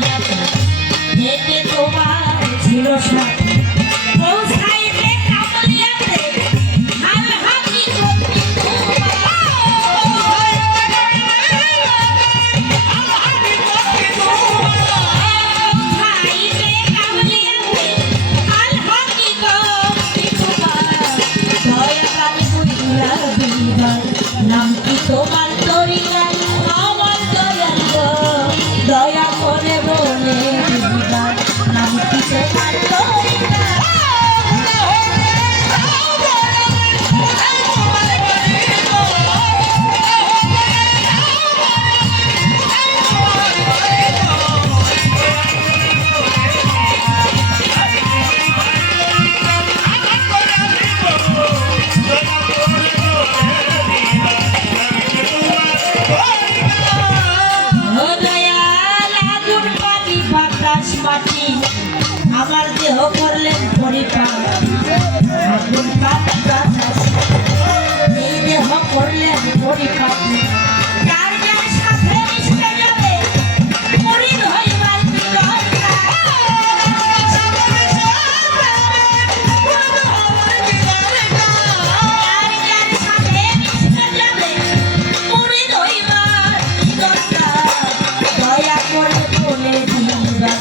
যাতে হেঁটে তোমার ছিল সাথে পৌঁছাইতে কামলিয়াতে হাল হাতি করতে নাম কি তোমার তরিকা আমার দয়াল গো দয়া করে বলে দিবা নাম কি তোমার তরিকা আমার দেহ করলেন পরিপাক আগুন বাতাস এই দেহ করলেন পরিপাক কার যার সাথে মিশে যাবে মরিদ হইবার কি দরকার কার যার সাথে মিশে যাবে মরিদ হইবার কি দরকার দয়া করে বলে দিবা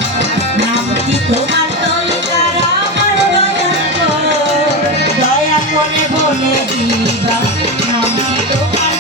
নাম কি তোমার তরিকার আমার দয়াল গো দয়া করে বলে দিবা নাম কি তোমার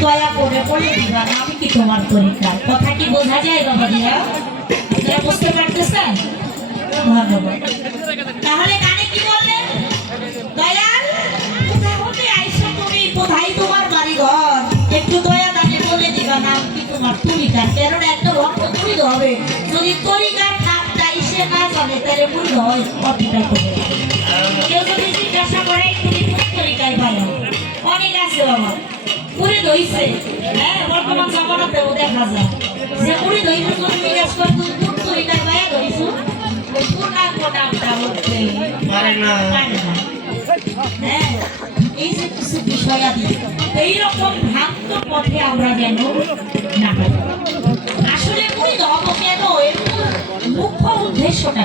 দয়া করে বলে দিবা নাম কি তোমার তরিকা কথা কি বোঝা যায় বাবা দিয়া আপনারা বুঝতে পারতেছেন ধন্যবাদ তাহলে গানে কি বললেন দয়াল কোথা হতে আইছো তুমি কোথায় তোমার বাড়ি ঘর একটু দয়া দানে বলে দিবা নাম কি তোমার তরিকা কারণ একটা ভক্ত মুরিদ হবে যদি তরিকার নামটা এসে না জানে তাহলে মুরিদ হয় অতটা করে কেউ যদি জিজ্ঞাসা করে তুমি কোন তরিকায় পাও অনেক আছে বাবা মুরিদ হইছে হ্যাঁ বর্তমান জামানাতেও দেখা যায় যে মুরিদ হইছে যদি জিজ্ঞাসা করে তুমি কোন তরিকায় পায়া হইছো পূর্ণাঙ্গ নামটা বলতে পারে না হ্যাঁ এই যে কিছু বিষয়াদি এইরকম ভ্রান্ত পথে আমরা যেন না আসলে মুরিদ হব কেন এর মুখ্য উদ্দেশ্যটা